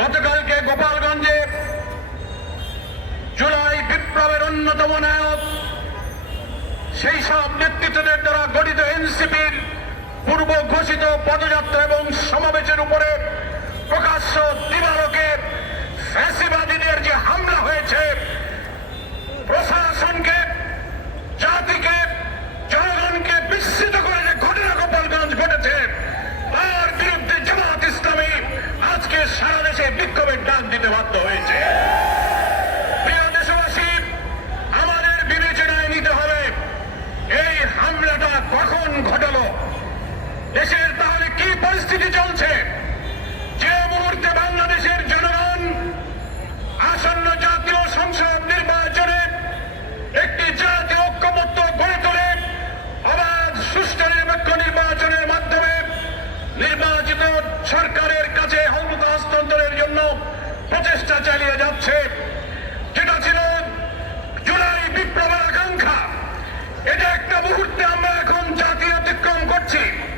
গতকালকে গোপালগঞ্জে জুলাই বিপ্লবের অন্যতম নায়ক সেই সব নেতৃত্বদের দ্বারা গঠিত এনসিপির পূর্ব ঘোষিত পদযাত্রা এবং সমাবেশের উপরে প্রকাশ্য দিবালোকে ফ্যাসিবাদীদের যে হামলা হয়েছে, প্রশাসনকে, জাতিকে, জনগণকে বিস্মিত করে যে ঘটনা গোপালগঞ্জ ঘটেছে, তার বিরুদ্ধে জামাত ইসলামী আজকে সারা দেশে বিক্ষোভের ডাক দিতে বাধ্য হয়েছে। প্রিয় দেশবাসী, আমাদের বিবেচনায় নিতে হবে এই হামলাটা কখন ঘটল, দেশের তাহলে কি পরিস্থিতি চলছে। যে মুহূর্তে বাংলাদেশের জনগণ আসন্ন জাতীয় সংসদ নির্বাচনে একটি জাতীয় ঐক্যমত্য গড়ে তোলে, অবাধ সুষ্ঠু নিরপেক্ষ নির্বাচনের মাধ্যমে নির্বাচিত সরকারের কাছে ক্ষমতা হস্তান্তরের জন্য প্রচেষ্টা